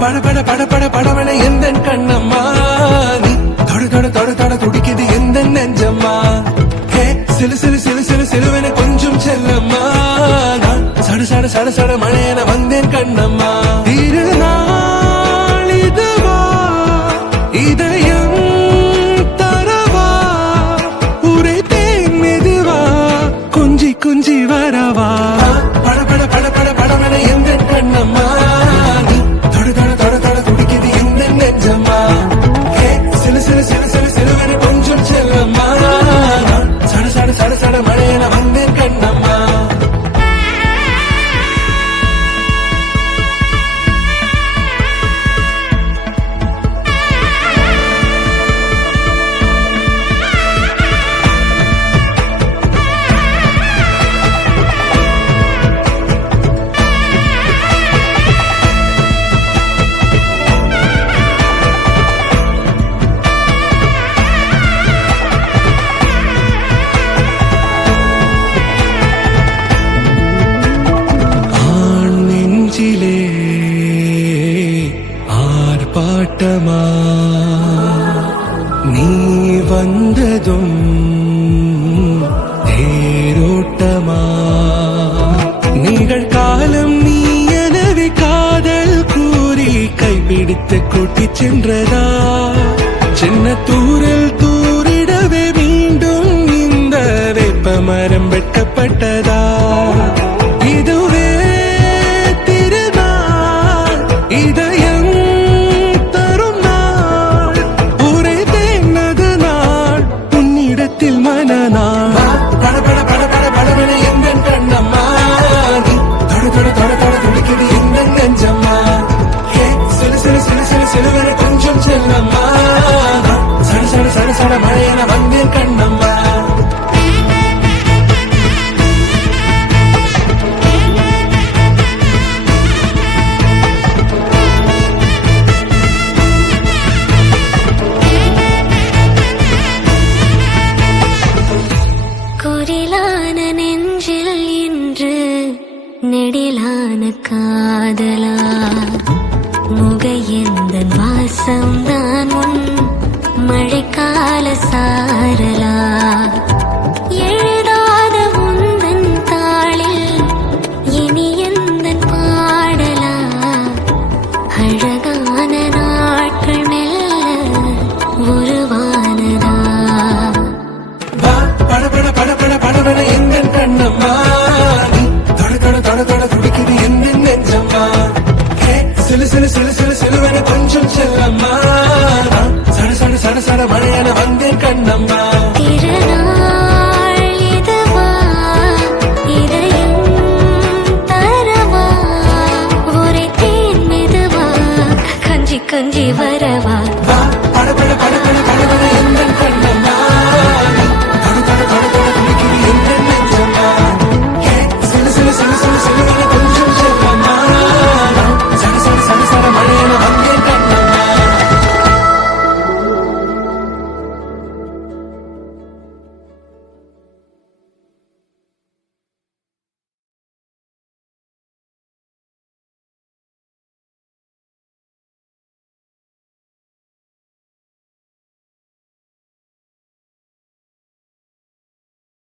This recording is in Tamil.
பட பட பட பட படவன எந்த கண்ணம்மா நீ தொட தொட தொட தொட துடிக்குது எந்த நெஞ்சம்மா ஹே சிலு சிலு சிலு சிலு சிலுவென கொஞ்சம் செல்லம்மா நான் சட சட சட சட மழையென வந்தேன் கண்ணம்மா திருநாள் இதுவா இதயம் தரவா உரைத்தேன் மெதுவா கொஞ்சி கொஞ்சி வரவா பட பட பட பட படவன எந்த கண்ணம்மா நீ தொட தொட தொட தொட துடிக்குது எந்த நெஞ்சம்மா ஹே சிலு சிலு சிலு சிலு சிலுவென கொஞ்சம் செல்லம்மா நான் சட சட சட சட மழையென வந்தேன் கண்ணம்மா ஆர்ப்பாட்டமா நீ வந்ததும் தேரோட்டமா நிகழ்காலம் நீ எனவே காதல் கூறி கைப்பிடித்து கூட்டிச் சென்றதா சின்ன தூரல் தூரிடவே மீண்டும் இந்த வேப்ப மரம் வெட்டப்பட்டதா இதுவே திருநாள் இதயம் தரும் நாள் உரைத்தேனது நாள் உன்னிடத்தில் மனநாள் பட பட பட பட படவென எந்த கண்ணம்மா நீ தொட தொட தொட தொட துடிக்குது எந்த நெஞ்சம்மா ஹே சிலு சிலு சிலு சிலு சிலுவென கொஞ்சம் செல்லம்மா சட சட சட சட மழையென வந்தேன் கண்ணம்மா குரிலான நெஞ்சில் இன்று நெடிலான காதலா முக எந்த வாசம்தான் உன் மழைக்கால சாரலா எழுதாத உந்தன் தாளில் இனி எந்த பாடலா அழகான நாட்கள் மெல்ல உருவானதா பட பட பட பட படவென எந்த கண்ணம்மா நீ தொட தொட தொட தொட துடிக்குது எந்த நெஞ்சம்மா ஹே சிலு சிலு சிலு சிலு சிலுவென கொஞ்சம் செல்லம்மா நான் சட சட சட சட மழையென வந்தேன் கண்ணம்மா